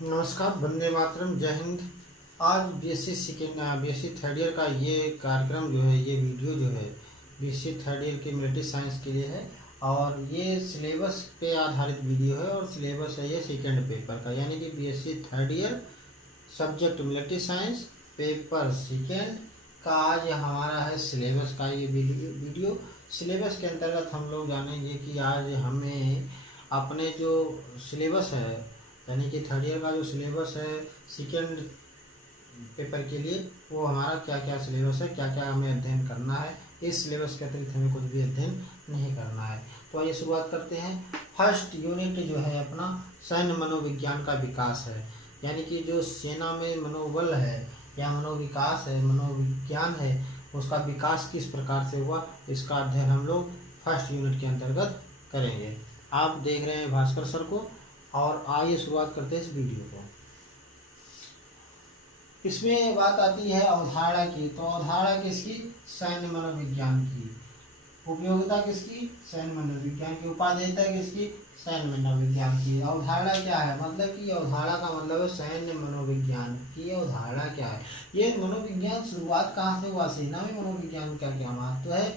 नमस्कार, वंदे मातरम, जय हिंद। आज बीएससी थर्ड ईयर का ये कार्यक्रम जो है, ये वीडियो जो है बीएससी थर्ड ईयर के मिलिट्री साइंस के लिए है। और ये सिलेबस पे आधारित वीडियो है और सिलेबस है ये सेकेंड पेपर का, यानी कि BSc third year subject military science paper second का आज हमारा है सिलेबस का ये वीडियो। सिलेबस के अंतर्गत हम लोग जानेंगे कि आज हमें अपने जो सिलेबस है, यानी कि थर्ड ईयर का जो सिलेबस है सेकेंड पेपर के लिए, वो हमारा क्या क्या सिलेबस है, क्या क्या हमें अध्ययन करना है। इस सिलेबस के अतिरिक्त हमें कुछ भी अध्ययन नहीं करना है। तो आइए शुरुआत करते हैं। फर्स्ट यूनिट जो है अपना सैन्य मनोविज्ञान का विकास है, यानी कि जो सेना में मनोबल है या मनोविकास है, मनोविज्ञान है, उसका विकास किस प्रकार से हुआ, इसका अध्ययन हम लोग फर्स्ट यूनिट के अंतर्गत करेंगे। आप देख रहे हैं भास्कर सर को, और आइए शुरुआत करते हैं इस वीडियो को। इसमें बात आती है अवधारणा की। तो अवधारणा किसकी? सैन्य मनोविज्ञान की। उपयोगिता किसकी? सैन्य मनोविज्ञान की। उपादेयता किसकी? सैन्य मनोविज्ञान की। अवधारणा क्या है? मतलब कि अवधारणा का मतलब है सैन्य मनोविज्ञान की अवधारणा क्या है। ये मनोविज्ञान शुरुआत कहाँ से हुआ? सेना में मनोविज्ञान का क्या महत्व है,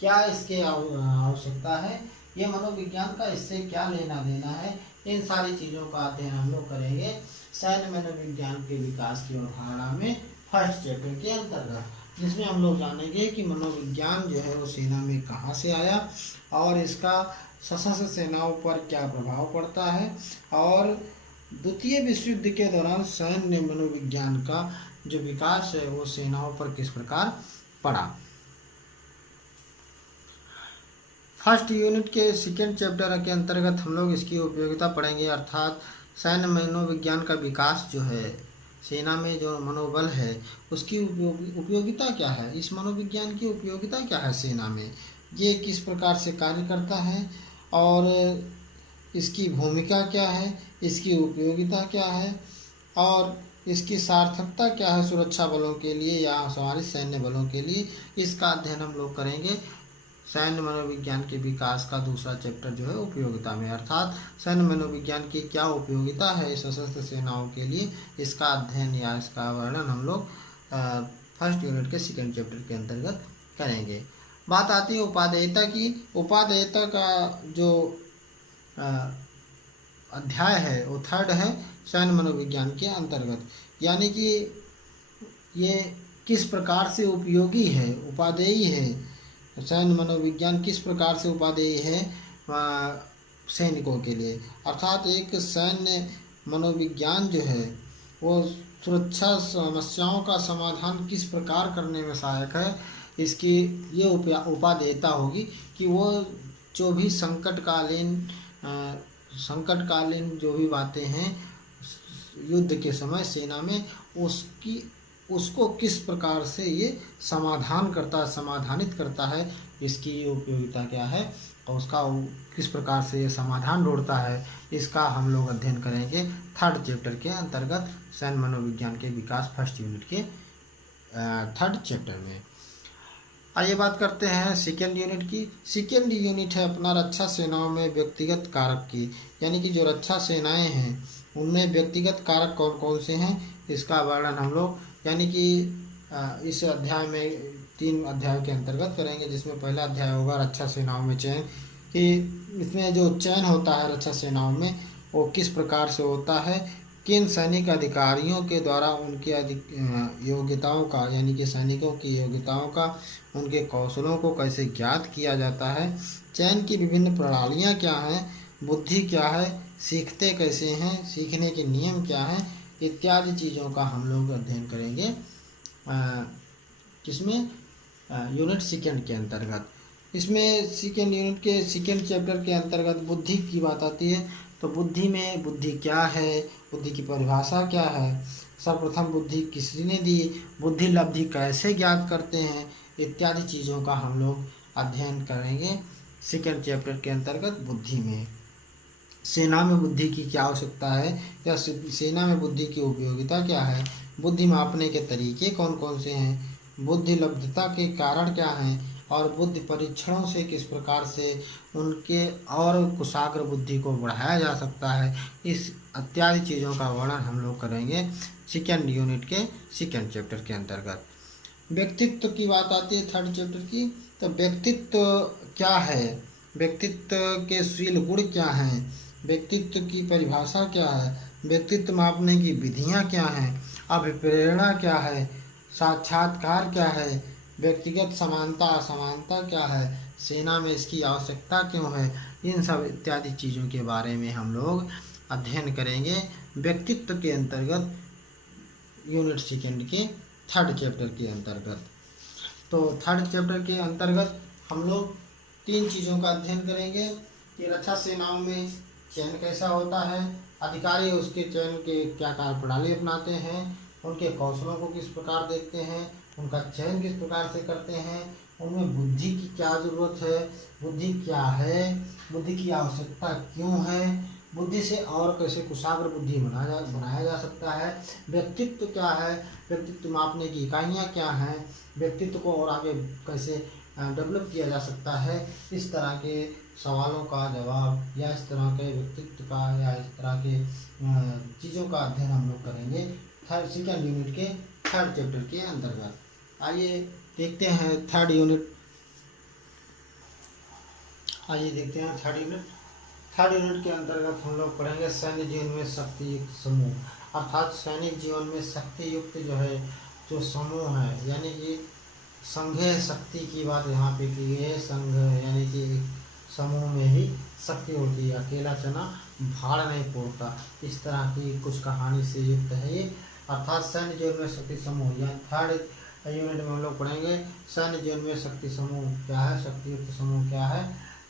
क्या इसके आवश्यकता है, ये मनोविज्ञान का इससे क्या लेना देना है, इन सारी चीज़ों का अध्ययन हम लोग करेंगे सैन्य मनोविज्ञान के विकास की अवधारणा में फर्स्ट चैप्टर के अंतर्गत, जिसमें हम लोग जानेंगे कि मनोविज्ञान जो है वो सेना में कहाँ से आया और इसका सशस्त्र सेनाओं पर क्या प्रभाव पड़ता है, और द्वितीय विश्व युद्ध के दौरान सैन्य मनोविज्ञान का जो विकास है वो सेनाओं पर किस प्रकार पड़ा। फर्स्ट यूनिट के सेकेंड चैप्टर के अंतर्गत हम लोग इसकी उपयोगिता पढ़ेंगे, अर्थात सैन्य मनोविज्ञान का विकास जो है, सेना में जो मनोबल है उसकी उपयोगिता क्या है, इस मनोविज्ञान की उपयोगिता क्या है सेना में, ये किस प्रकार से कार्य करता है और इसकी भूमिका क्या है, इसकी उपयोगिता क्या है और इसकी सार्थकता क्या है सुरक्षा बलों के लिए या हमारे सैन्य बलों के लिए, इसका अध्ययन हम लोग करेंगे सैन्य मनोविज्ञान के विकास का दूसरा चैप्टर जो है उपयोगिता में, अर्थात सैन्य मनोविज्ञान की क्या उपयोगिता है सशस्त्र सेनाओं के लिए, इसका अध्ययन या इसका वर्णन हम लोग फर्स्ट यूनिट के सेकेंड चैप्टर के अंतर्गत करेंगे। बात आती है उपादेयता की। उपादेयता का जो अध्याय है वो थर्ड है सैन्य मनोविज्ञान के अंतर्गत, यानी कि ये किस प्रकार से उपयोगी है, उपादेयी है, सैन्य मनोविज्ञान किस प्रकार से उपादेय है सैनिकों के लिए, अर्थात एक सैन्य मनोविज्ञान जो है वो सुरक्षा समस्याओं का समाधान किस प्रकार करने में सहायक है, इसकी ये उपादेयता होगी कि वो जो भी संकटकालीन जो भी बातें हैं युद्ध के समय सेना में, उसको किस प्रकार से ये समाधानित करता है, इसकी उपयोगिता क्या है और उसका किस प्रकार से ये समाधान ढूंढता है, इसका हम लोग अध्ययन करेंगे थर्ड चैप्टर के अंतर्गत सैन्य मनोविज्ञान के विकास फर्स्ट यूनिट के थर्ड चैप्टर में। आइए बात करते हैं सेकेंड यूनिट की। सेकेंड यूनिट है अपना रक्षा सेनाओं में व्यक्तिगत कारक की, यानी कि जो रक्षा सेनाएं हैं उनमें व्यक्तिगत कारक कौन कौन से हैं, इसका वर्णन हम लोग यानी कि इस अध्याय में 3 अध्याय के अंतर्गत करेंगे, जिसमें पहला अध्याय होगा रक्षा सेनाओं में चयन, कि इसमें जो चयन होता है रक्षा सेनाओं में वो किस प्रकार से होता है, किन सैनिक अधिकारियों के द्वारा उनके योग्यताओं का, यानी कि सैनिकों की योग्यताओं का, उनके कौशलों को कैसे ज्ञात किया जाता है, चयन की विभिन्न प्रणालियाँ क्या हैं, बुद्धि क्या है, सीखते कैसे हैं, सीखने के नियम क्या हैं, इत्यादि चीज़ों का हम लोग अध्ययन करेंगे किसमें यूनिट सेकेंड के अंतर्गत। इसमें सेकेंड यूनिट के सेकेंड चैप्टर के अंतर्गत बुद्धि की बात आती है। तो बुद्धि में बुद्धि क्या है, बुद्धि की परिभाषा क्या है, सर्वप्रथम बुद्धि किसने दी, बुद्धि लब्धि कैसे ज्ञात करते हैं, इत्यादि चीज़ों का हम लोग अध्ययन करेंगे सेकेंड चैप्टर के अंतर्गत बुद्धि में। सेना में बुद्धि की क्या आवश्यकता है या सेना में बुद्धि की उपयोगिता क्या है, बुद्धि मापने के तरीके कौन कौन से हैं, बुद्धि लब्धता के कारण क्या हैं और बुद्धि परीक्षणों से किस प्रकार से उनके और कुशाग्र बुद्धि को बढ़ाया जा सकता है, इस इत्यादि चीज़ों का वर्णन हम लोग करेंगे सेकेंड यूनिट के सेकेंड चैप्टर के अंतर्गत। व्यक्तित्व की बात आती है थर्ड चैप्टर की। तो व्यक्तित्व क्या है, व्यक्तित्व के शील गुण क्या हैं, व्यक्तित्व की परिभाषा क्या है, व्यक्तित्व मापने की विधियां क्या हैं, अभिप्रेरणा क्या है, साक्षात्कार क्या है, व्यक्तिगत समानता असमानता क्या है, सेना में इसकी आवश्यकता क्यों है, इन सब इत्यादि चीज़ों के बारे में हम लोग अध्ययन करेंगे व्यक्तित्व के अंतर्गत यूनिट सेकेंड के थर्ड चैप्टर के अंतर्गत। तो थर्ड चैप्टर के अंतर्गत हम लोग तीन चीज़ों का अध्ययन करेंगे कि रक्षा सेनाओं में चयन कैसा होता है, अधिकारी उसके चयन के क्या कार्यप्रणाली अपनाते हैं, उनके कौशलों को किस प्रकार देखते हैं, उनका चयन किस प्रकार से करते हैं, उनमें बुद्धि की क्या ज़रूरत है, बुद्धि क्या है, बुद्धि की आवश्यकता क्यों है, बुद्धि से और कैसे कुशाग्र बुद्धि बनाया जा सकता है, व्यक्तित्व क्या है, व्यक्तित्व मापने की इकाइयाँ क्या हैं, व्यक्तित्व को और आगे कैसे डेवलप किया जा सकता है, इस तरह के सवालों का जवाब या इस तरह के व्यक्तित्व का या इस तरह के चीज़ों का अध्ययन हम लोग करेंगे थर्ड सेकेंड यूनिट के थर्ड चैप्टर के अंतर्गत। आइए देखते हैं थर्ड यूनिट, आइए देखते हैं थर्ड यूनिट। थर्ड यूनिट के अंतर्गत हम लोग पढ़ेंगे सैन्य जीवन में शक्ति युक्त समूह, अर्थात सैनिक जीवन में शक्ति युक्त जो समूह है, यानी कि संघीय शक्ति की बात यहाँ पे की गई है। संघ यानी कि समूह में ही शक्ति होती है, अकेला चना भाड़ नहीं फोड़ता, इस तरह की कुछ कहानी से युक्त है ये। अर्थात सैन्य जीवन में शक्ति समूह, या थर्ड यूनिट में हम लोग पढ़ेंगे सैन्य जीवन में शक्ति समूह क्या है, शक्ति युक्त समूह क्या है,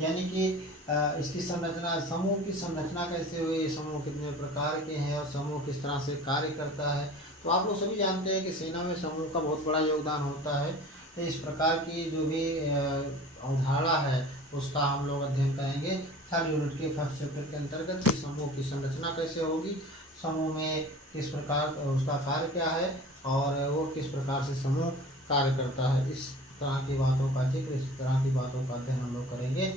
यानी कि इसकी संरचना, समूह की संरचना कैसे हुई, समूह कितने प्रकार के हैं और समूह किस तरह से कार्य करता है। तो आप लोग सभी जानते हैं कि सेना में समूह का बहुत बड़ा योगदान होता है। तो इस प्रकार की जो भी अवधारणा है उसका हम लोग अध्ययन करेंगे थर्ड यूनिट के फर्स्ट चैप्टर के अंतर्गत कि समूह की संरचना कैसे होगी, समूह में किस प्रकार उसका कार्य क्या है और वो किस प्रकार से समूह कार्य करता है, इस तरह की बातों का जिक्र, इस तरह की बातों का अध्ययन हम लोग करेंगे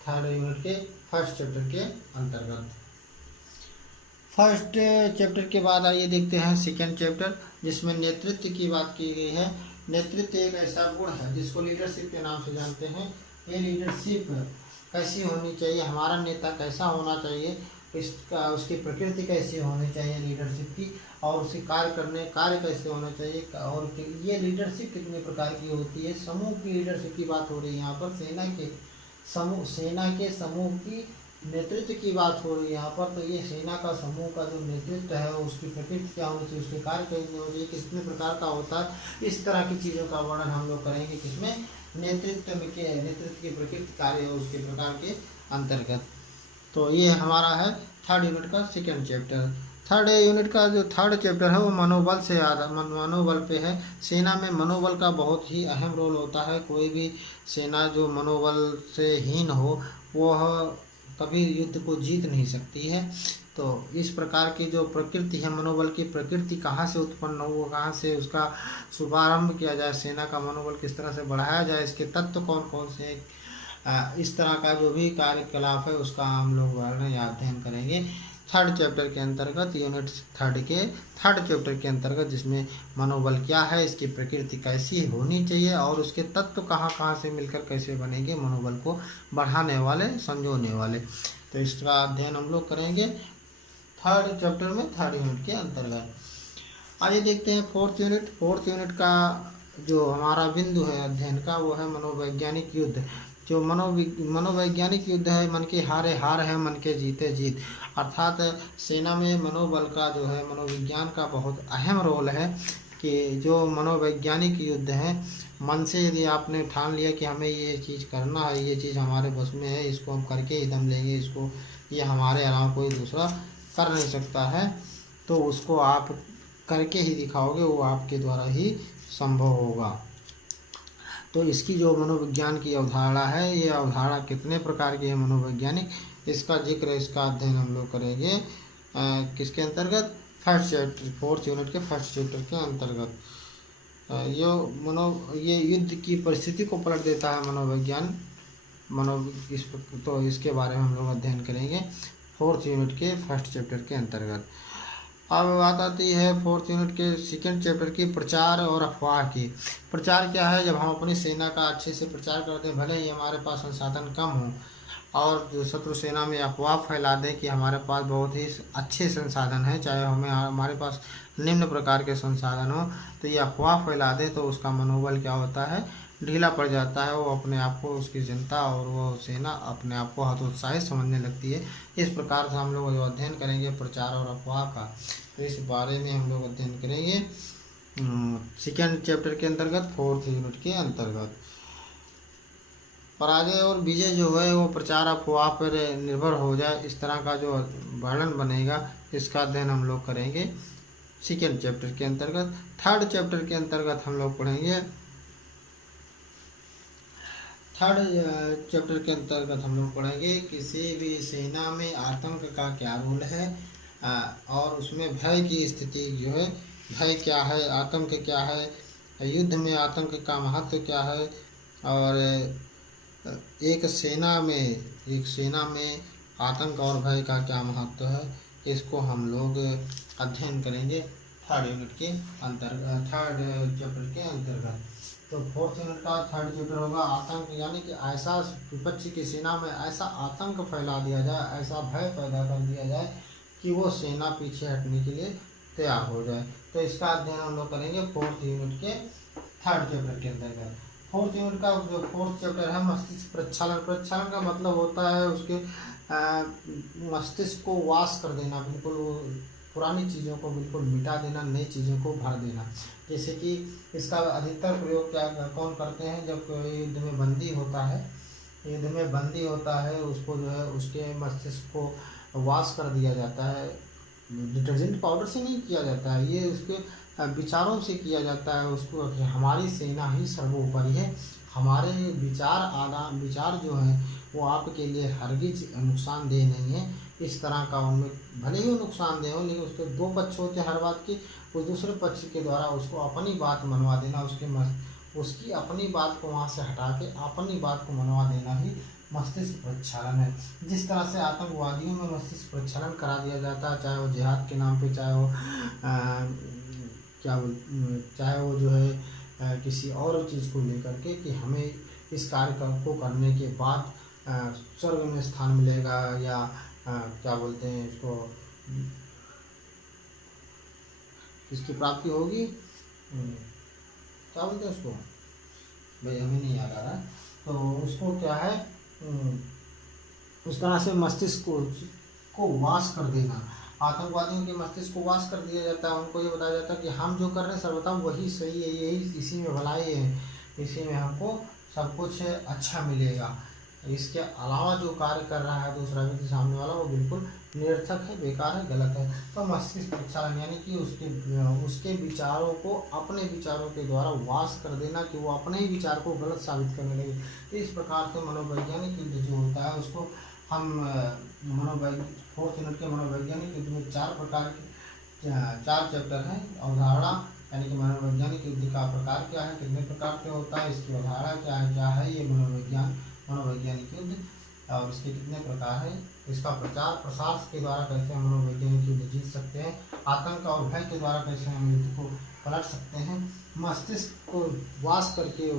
थर्ड यूनिट के फर्स्ट चैप्टर के अंतर्गत। फर्स्ट चैप्टर के बाद आइए देखते हैं सेकेंड चैप्टर, जिसमें नेतृत्व की बात की गई है। नेतृत्व एक ऐसा गुण है जिसको लीडरशिप के नाम से जानते हैं। ये लीडरशिप कैसी होनी चाहिए, हमारा नेता कैसा होना चाहिए, इसका उसकी प्रकृति कैसी होनी चाहिए लीडरशिप की, और उसकी कार्य कैसे होना चाहिए, और ये लीडरशिप कितने प्रकार की होती है। समूह की लीडरशिप की बात हो रही है यहाँ पर, सेना के समूह की नेतृत्व की बात हो रही है यहाँ पर। तो ये सेना का समूह का जो नेतृत्व है उसकी प्रकृति क्या होनी चाहिए, उसके कार्य कैसे होने चाहिए, कितने प्रकार का होता है, इस तरह की चीज़ों का वर्णन हम लोग करेंगे किसमें, नेतृत्व की प्रकृति कार्य उसके प्रकार के अंतर्गत। तो ये हमारा है थर्ड यूनिट का सेकेंड चैप्टर। थर्ड यूनिट का जो थर्ड चैप्टर है वो मनोबल से मनोबल पे है। सेना में मनोबल का बहुत ही अहम रोल होता है। कोई भी सेना जो मनोबल से हीन हो वह कभी युद्ध को जीत नहीं सकती है। तो इस प्रकार की जो प्रकृति है, मनोबल की प्रकृति कहाँ से उत्पन्न हो, कहाँ से उसका शुभारंभ किया जाए, सेना का मनोबल किस तरह से बढ़ाया जाए, इसके तत्व कौन कौन से, इस तरह का जो भी कार्यकलाप है उसका हम लोग वर्णन या अध्ययन करेंगे थर्ड चैप्टर के अंतर्गत, यूनिट थर्ड के थर्ड चैप्टर के अंतर्गत, जिसमें मनोबल क्या है, इसकी प्रकृति कैसी होनी चाहिए और उसके तत्व कहाँ कहाँ से मिलकर कैसे बनेंगे मनोबल को बढ़ाने वाले, संजोने वाले। तो इसका अध्ययन हम लोग करेंगे थर्ड चैप्टर में थर्ड यूनिट के अंतर्गत। आइए देखते हैं फोर्थ यूनिट। फोर्थ यूनिट का जो हमारा बिंदु है अध्ययन का वो है मनोवैज्ञानिक युद्ध। जो मनोवैज्ञानिक युद्ध है, मन के हारे हार है, मन के जीते जीत। अर्थात सेना में मनोबल का जो है, मनोविज्ञान का बहुत अहम रोल है कि जो मनोवैज्ञानिक युद्ध है, मन से यदि आपने ठान लिया कि हमें ये चीज़ करना है, ये चीज़ हमारे बस में है, इसको हम करके ही दम लेंगे, इसको ये हमारे अलावा कोई दूसरा कर नहीं सकता है, तो उसको आप करके ही दिखाओगे, वो आपके द्वारा ही संभव होगा। तो इसकी जो मनोविज्ञान की अवधारणा है, ये अवधारणा कितने प्रकार की है मनोवैज्ञानिक, इसका जिक्र, इसका अध्ययन हम लोग करेंगे किसके अंतर्गत, फर्स्ट चैप्टर, फोर्थ यूनिट के फर्स्ट चैप्टर के अंतर्गत। ये युद्ध की परिस्थिति को पलट देता है मनोविज्ञान। मनो इस तो इसके बारे में हम लोग अध्ययन करेंगे 4th यूनिट के फर्स्ट चैप्टर के अंतर्गत। अब बात आती है 4th यूनिट के सेकंड चैप्टर की, प्रचार और अफवाह की। प्रचार क्या है? जब हम अपनी सेना का अच्छे से प्रचार करते हैं, भले ही हमारे पास संसाधन कम हो और जो शत्रु सेना में अफवाह फैला दें कि हमारे पास बहुत ही अच्छे संसाधन हैं, चाहे हमारे पास निम्न प्रकार के संसाधन हो, तो ये अफवाह फैला दे तो उसका मनोबल क्या होता है? ढीला पड़ जाता है। वो अपने आप को, उसकी जनता और वो सेना अपने आप को हतोत्साहित समझने लगती है। इस प्रकार से हम लोग जो अध्ययन करेंगे प्रचार और अफवाह का, तो इस बारे में हम लोग अध्ययन करेंगे सेकेंड चैप्टर के अंतर्गत 4th यूनिट के अंतर्गत। पराजय और विजय जो है वो प्रचार अफवाह पर निर्भर हो जाए, इस तरह का जो वर्णन बनेगा, इसका अध्ययन हम लोग करेंगे सेकेंड चैप्टर के अंतर्गत। थर्ड चैप्टर के अंतर्गत हम लोग पढ़ेंगे, थर्ड चैप्टर के अंतर्गत हम लोग पढ़ेंगे किसी भी सेना में आतंक का क्या रोल है, और उसमें भय की स्थिति जो है, भय क्या है, आतंक क्या है, युद्ध में आतंक का महत्व क्या है, और एक सेना में आतंक और भय का क्या महत्व है, इसको हम लोग अध्ययन करेंगे थर्ड यूनिट के अंतर्गत, थर्ड चैप्टर के अंतर्गत। तो 4th यूनिट का थर्ड चैप्टर होगा आतंक, यानी कि ऐसा विपक्ष की सेना में ऐसा आतंक फैला दिया जाए, ऐसा भय पैदा कर दिया जाए कि वो सेना पीछे हटने के लिए तैयार हो जाए। तो इसका अध्ययन हम लोग करेंगे 4th यूनिट के थर्ड चैप्टर के अंतर्गत। 4th यूनिट का जो 4th चैप्टर है मस्तिष्क प्रक्षालन। प्रक्षालन का मतलब होता है उसके मस्तिष्क को वाश कर देना, बिल्कुल पुरानी चीज़ों को बिल्कुल मिटा देना, नई चीज़ों को भर देना। जैसे कि इसका अधिकतर प्रयोग कौन करते हैं? जब कोई युद्ध में बंदी होता है, उसको जो है उसके मस्तिष्क को वाश कर दिया जाता है। डिटर्जेंट पाउडर से नहीं किया जाता है, ये उसके विचारों से किया जाता है। उसको हमारी सेना ही सर्वोपरि है, हमारे विचार जो हैं वो आपके लिए हरगिज नुकसानदेह नहीं है। इस तरह का उनमें भले ही वो नुकसानदेह हो, लेकिन उसके दो पक्ष होते हैं हर बात के। उस दूसरे पक्ष के द्वारा उसको अपनी बात मनवा देना, उसकी अपनी बात को वहाँ से हटा के अपनी बात को मनवा देना ही मस्तिष्क प्रक्षालन है। जिस तरह से आतंकवादियों में मस्तिष्क प्रक्षालन करा दिया जाता है, चाहे वो जिहाद के नाम पे, चाहे वो जो है किसी और चीज़ को लेकर के, कि हमें इस कार्य को करने के बाद स्वर्ग में स्थान मिलेगा, या क्या बोलते हैं इसको, इसकी प्राप्ति होगी, क्या बोलते हैं उसको, भाई हमें नहीं याद आ रहा। तो उसको क्या है, उस तरह से मस्तिष्क को वाश कर देना। आतंकवादियों के मस्तिष्क को वाश कर दिया जाता है। उनको ये बताया जाता है कि हम जो कर रहे हैं सर्वथा वही सही है, यही इसी में भलाई है, इसी में हमको सब कुछ अच्छा मिलेगा। इसके अलावा जो कार्य कर रहा है दूसरा व्यक्ति सामने वाला, वो बिल्कुल निरर्थक है, बेकार है, गलत है। तो मस्तिष्क प्रक्षालन यानी कि उसके विचारों को अपने विचारों के द्वारा वाश कर देना, कि वो अपने ही विचार को गलत साबित करने लगे। तो इस प्रकार से मनोवैज्ञानिक युद्ध जो होता है उसको हम 4th यूनिट के मनोवैज्ञानिक युद्ध में 4 चैप्टर हैं। अवधारणा यानी कि मनोवैज्ञानिक युद्ध का प्रकार क्या है, कितने प्रकार से होता है, इसकी अवधारणा क्या है ये मनोवैज्ञानिक युद्ध, और इसके कितने प्रकार हैं, इसका प्रचार प्रसार के द्वारा कैसे हम मनोवैज्ञानिक युद्ध जीत सकते हैं, आतंक और भय के द्वारा कैसे हम युद्ध को पलट सकते हैं, मस्तिष्क को वाश करके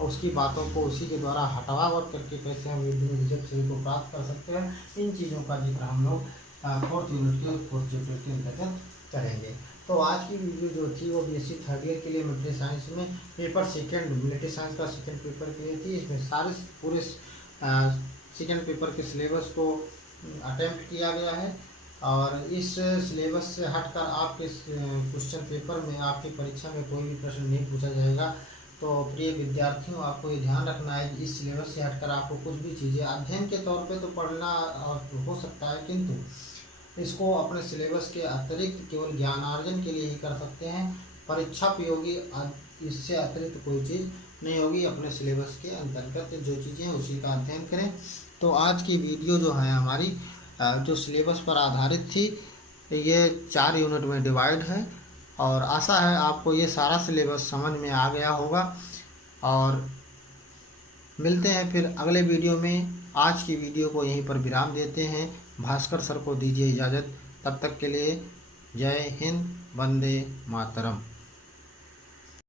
उसकी बातों को उसी के द्वारा हटावट करके कैसे हम युद्ध में विजय को प्राप्त कर सकते हैं। इन चीज़ों का जिक्र हम लोग 4th यूनिट के 4th चैप्टर के अंतर्गत करेंगे। तो आज की वीडियो जो थी वो BSc थर्ड ईयर के लिए मिलिट्री साइंस में पेपर सेकंड, मिलिट्री साइंस का सेकंड पेपर के लिए थी। इसमें सारे पूरे सेकंड पेपर के सिलेबस को अटेम्प्ट किया गया है, और इस सिलेबस से हटकर आपके क्वेश्चन पेपर में आपकी परीक्षा में कोई भी प्रश्न नहीं पूछा जाएगा। तो प्रिय विद्यार्थियों, आपको ये ध्यान रखना है कि इस सिलेबस से हटकर आपको कुछ भी चीज़ें अध्ययन के तौर पे तो पढ़ना हो सकता है, किंतु इसको अपने सिलेबस के अतिरिक्त केवल ज्ञानार्जन के लिए ही कर सकते हैं। परीक्षा उपयोगी इससे अतिरिक्त कोई चीज़ नहीं होगी। अपने सिलेबस के अंतर्गत जो चीज़ें हैं उसी का अध्ययन करें। तो आज की वीडियो जो है हमारी जो सिलेबस पर आधारित थी, ये 4 यूनिट में डिवाइड है, और आशा है आपको ये सारा सिलेबस समझ में आ गया होगा। और मिलते हैं फिर अगले वीडियो में। आज की वीडियो को यहीं पर विराम देते हैं। भास्कर सर को दीजिए इजाज़त। तब तक के लिए जय हिंद, वंदे मातरम।